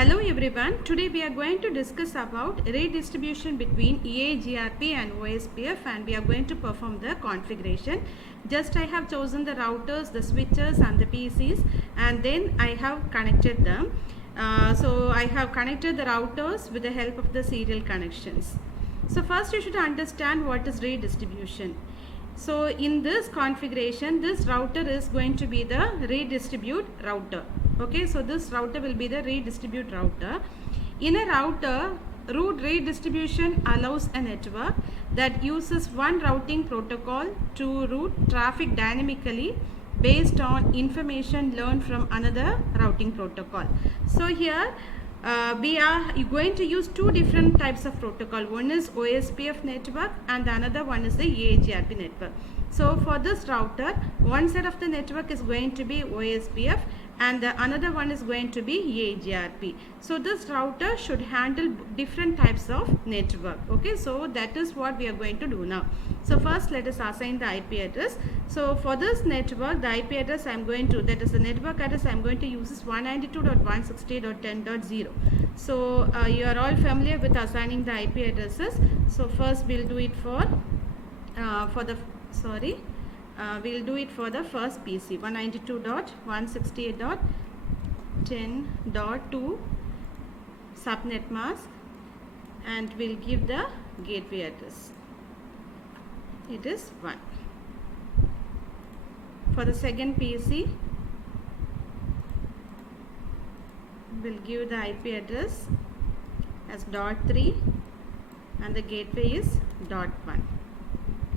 Hello everyone, today we are going to discuss about redistribution between EAGRP and OSPF, and we are going to perform the configuration. Just I have chosen the routers, the switches and the PCs, and then I have connected them. So I have connected the routers with the help of the serial connections. So first you should understand what is redistribution. So in this configuration, this router is going to be the redistribute router. Okay, so this router will be the redistribute router. In a router, route redistribution allows a network that uses one routing protocol to route traffic dynamically based on information learned from another routing protocol. So here we are going to use two different types of protocol. One is OSPF network and the another one is the EAGRP network. So for this router, one side of the network is going to be OSPF and the another one is going to be EAGRP. So this router should handle different types of network. Okay, so that is what we are going to do now. So first let us assign the IP address. So for this network, the IP address I am going to, that is the network address I am going to use is 192.168.10.0. So you are all familiar with assigning the IP addresses. So first we'll do it for we'll do it for the first PC 192.168.10.2 subnet mask, and we'll give the gateway address. It is 1. For the second PC, we'll give the IP address as .3 and the gateway is .1.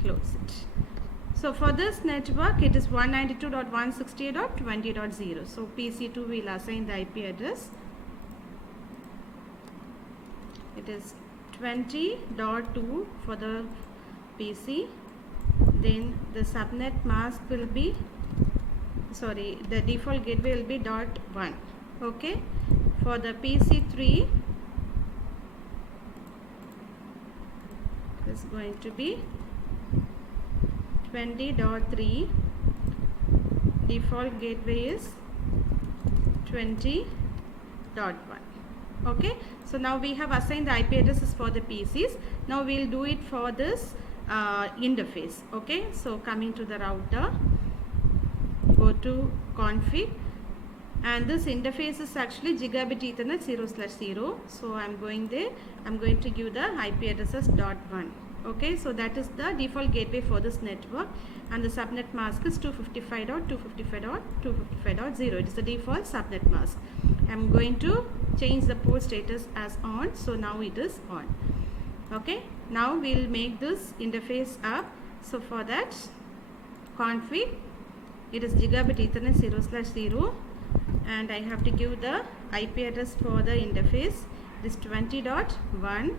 Close it. So for this network, it is 192.168.20.0. So PC2 will assign the IP address. It is 20.2 for the PC. Then the subnet mask will be, the default gateway will be .1. Okay. For the PC3, it is going to be 20.3, default gateway is 20.1. okay, so now we have assigned the IP addresses for the PCs. Now we'll do it for this interface. Okay, so coming to the router, go to config, and this interface is actually gigabit ethernet 0/0. So I'm going there, I'm going to give the IP addresses .1. Okay, so that is the default gateway for this network, and the subnet mask is 255.255.255.0. it is the default subnet mask. I'm going to change the port status as on, so now it is on. Okay, now we'll make this interface up. So for that, config, it is gigabit ethernet 0/0, and I have to give the IP address for the interface. It is 20.1,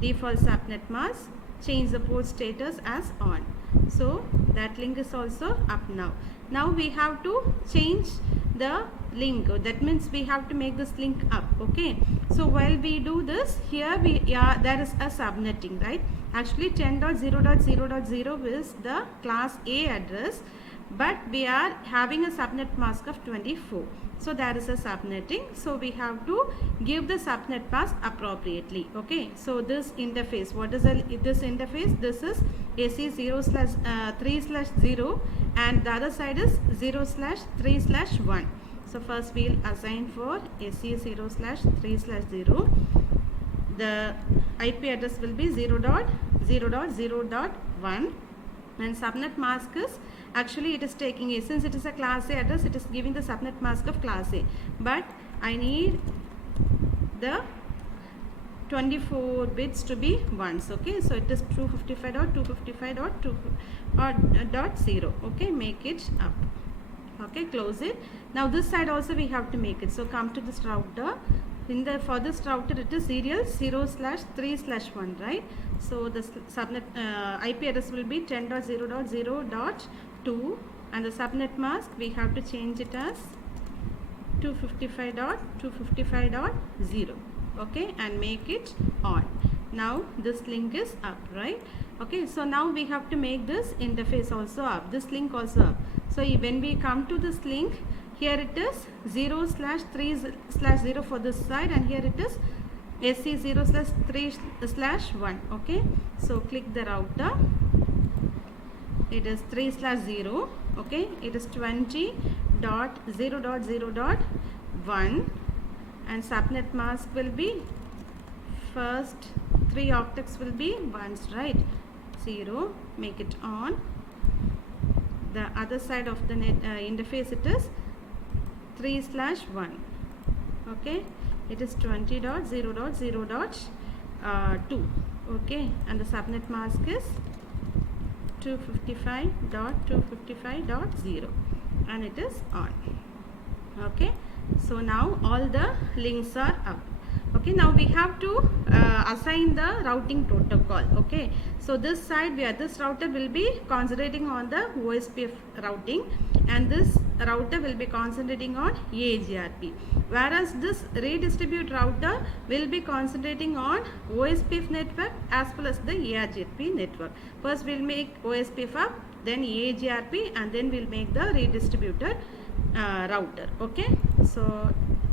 default subnet mask, change the port status as on. So that link is also up now. Now we have to change the link, that means we have to make this link up. Okay, so while we do this, here there is a subnetting, right? Actually 10.0.0.0 is the class A address, but we are having a subnet mask of 24. So there is a subnetting, so we have to give the subnet mask appropriately. Okay, so this interface, what is this interface? This is AC 0/3/0, and the other side is 0/3/1. So first we'll assign for AC 0/3/0. The IP address will be 0.0.0.1, and subnet mask is, actually it is taking a, since it is a class A address, it is giving the subnet mask of class A, but I need the 24 bits to be ones. Okay, so it is 255.255.2.0. okay, make it up. Okay, close it. Now this side also we have to make it. So come to this router. For this router, it is serial 0/3/1, right? So the subnet IP address will be 10.0.0.2, and the subnet mask we have to change it as 255.255.0. okay, and make it on. Now this link is up, right? Okay, so now we have to make this interface also up, this link also up. So when we come to this link, here it is 0/3/0 for this side, and here it is SC 0/3/1. Okay, so click the router. It is 3/0. Okay, it is 20.0.0.1, and subnet mask will be first 3 octets will be ones, right? 0, make it on. The other side of the net interface, it is 3/1. Okay, it is 20.0.0.2. Okay, and the subnet mask is 255.255.0, and it is on. Okay, so now all the links are up. Okay, now we have to assign the routing protocol. Okay, so this side this router will be concentrating on the OSPF routing, and this router will be concentrating on EAGRP, whereas this redistribute router will be concentrating on OSPF network as well as the EAGRP network. First we'll make OSPF up, then EAGRP, and then we'll make the redistributed router. Okay, so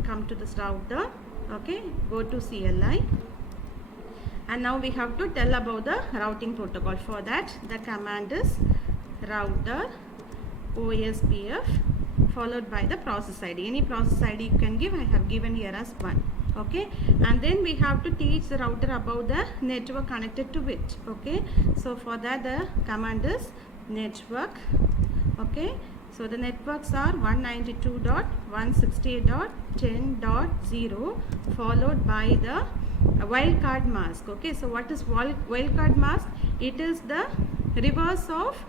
come to this router. Okay, go to CLI, and now we have to tell about the routing protocol. For that, the command is router OSPF followed by the process ID. Any process ID you can give. I have given here as 1. Okay, and then we have to teach the router about the network connected to it. Okay, so for that the command is network. Okay, so the networks are 192.168.10.0 followed by the wildcard mask. Okay, so what is wildcard mask? It is the reverse of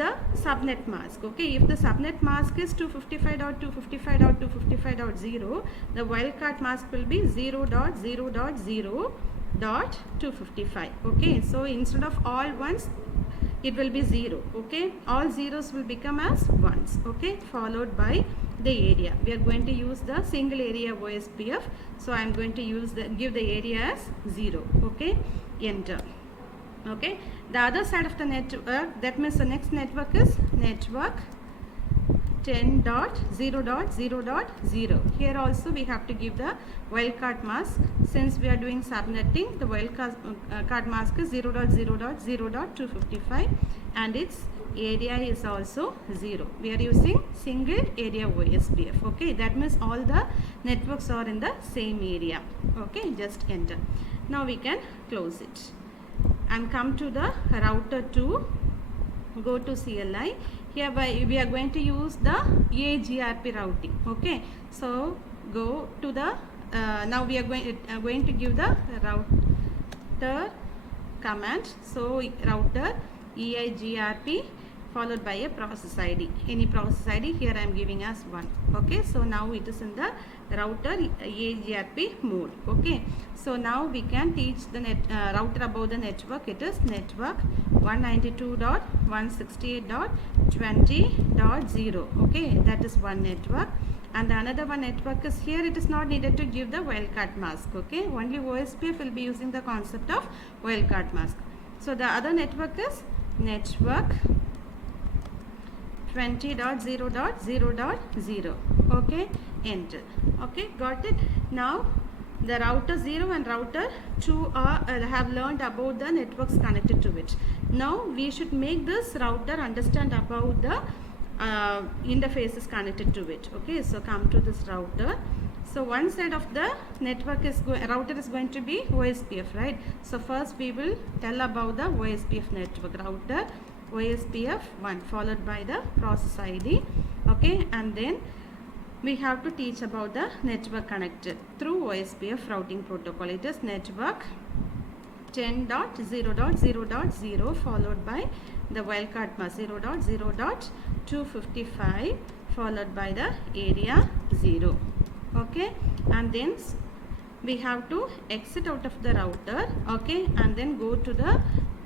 the subnet mask. Okay, if the subnet mask is 255.255.255.0, the wildcard mask will be 0.0.0.255. Okay, so instead of all ones, it will be 0. Okay, all zeros will become as ones. Okay, followed by the area. We are going to use the single area OSPF, so I am going to give the area as 0. Okay, enter. Okay, the other side of the network, that means the next network is network 10.0.0.0. Here also we have to give the wildcard mask. Since we are doing subnetting, the wildcard mask is 0.0.0.255, and its area is also 0. We are using single area OSPF. Okay, that means all the networks are in the same area. Okay, just enter. Now we can close it and come to the router 2. Go to CLI. Hereby we are going to use the EAGRP routing. Okay, so go to the now we are going to give the router command. So router EIGRP followed by a process ID. Any process ID, here I am giving as 1. Okay, so now it is in the router EIGRP mode. Okay, so now we can teach the router about the network. It is network 192.168.20.0. okay, that is one network, and the another one network is here. It is not needed to give the wildcard mask. Okay, only OSPF will be using the concept of wildcard mask. So the other network is network 20.0.0.0. okay, enter. Okay, got it. Now the router 0 and router 2 have learned about the networks connected to it. Now we should make this router understand about the interfaces connected to it. Okay, so come to this router. So one side of the network is router is going to be OSPF, right? So first we will tell about the OSPF network. Router OSPF 1 followed by the process ID. Okay, and then we have to teach about the network connected through OSPF routing protocol. It is network 10.0.0.0 followed by the wildcard mask 0.0.255 followed by the area 0. Okay, and then we have to exit out of the router. Okay, and then go to the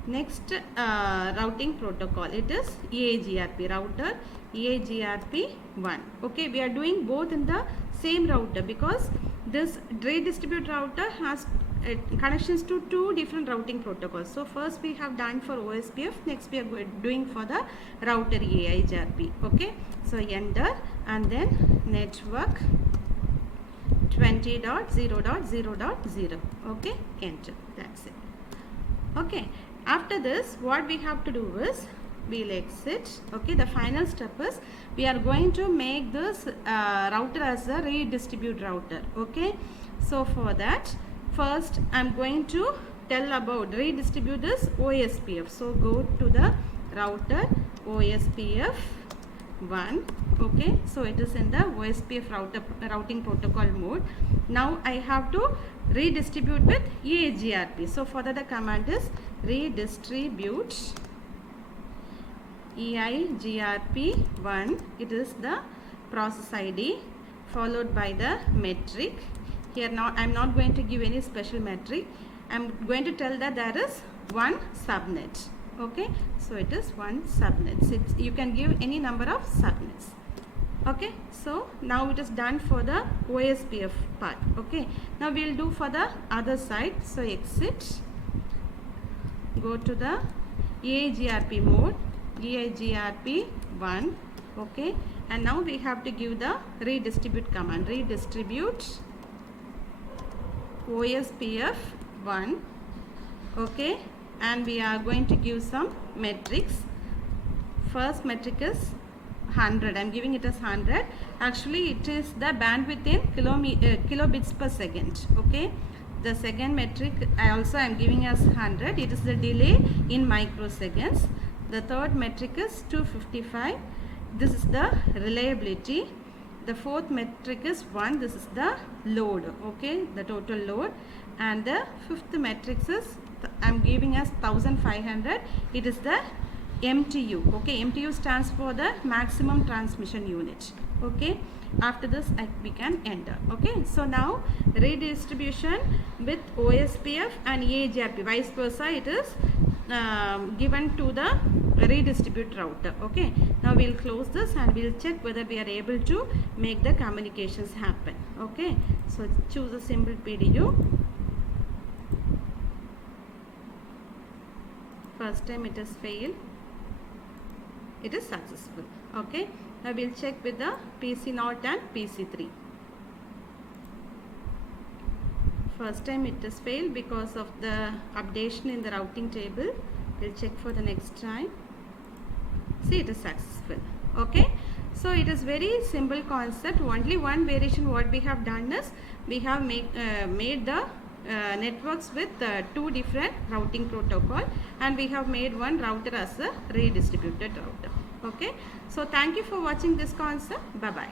next routing protocol. It is EAGRP router EAGRP 1. Okay, we are doing both in the same router because this redistribute router has connections to two different routing protocols. So first we have done for OSPF, next we are doing for the router EAGRP. Okay, so enter. and then network 20.0.0.0. Okay, enter. That's it. Okay, after this what we have to do is we'll exit. Okay, the final step is we are going to make this router as a redistribute router. Okay, so for that first I'm going to tell about redistribute this OSPF. So go to the router OSPF 1. Okay, so it is in the OSPF routing protocol mode. Now I have to redistribute with EIGRP. So for that the command is redistribute EIGRP1. It is the process ID followed by the metric. Here now I am not going to give any special metric. I am going to tell that there is one subnet. Okay, so it is one subnet. You can give any number of subnets. Okay, so now it is done for the OSPF part. Okay, now we will do for the other side. So exit, go to the EIGRP mode, EIGRP1. Okay, and now we have to give the redistribute command, redistribute OSPF1. Okay, and we are going to give some metrics. First metric is 100. I am giving it as 100. Actually it is the bandwidth in kilobits per second. Okay, the second metric I am giving as 100. It is the delay in microseconds. The third metric is 255. This is the reliability. The fourth metric is 1. This is the load. Okay, the total load. And the fifth metric is I am giving as 1500. It is the MTU. Okay, MTU stands for the maximum transmission unit. Okay, after this we can enter. Okay, so now redistribution with OSPF and EIGRP, vice versa, it is given to the redistribute router. Okay, now we'll close this and we'll check whether we are able to make the communications happen. Okay, so choose a simple PDU. First time it has failed, it is successful. Okay, now we'll check with the PC0 and PC3. First time it has failed because of the updation in the routing table. We'll check for the next time. See, it is successful. Okay, so it is very simple concept. Only one variation what we have done is we have made the networks with two different routing protocol, and we have made one router as a redistributed router. Okay, so thank you for watching this concept. Bye bye.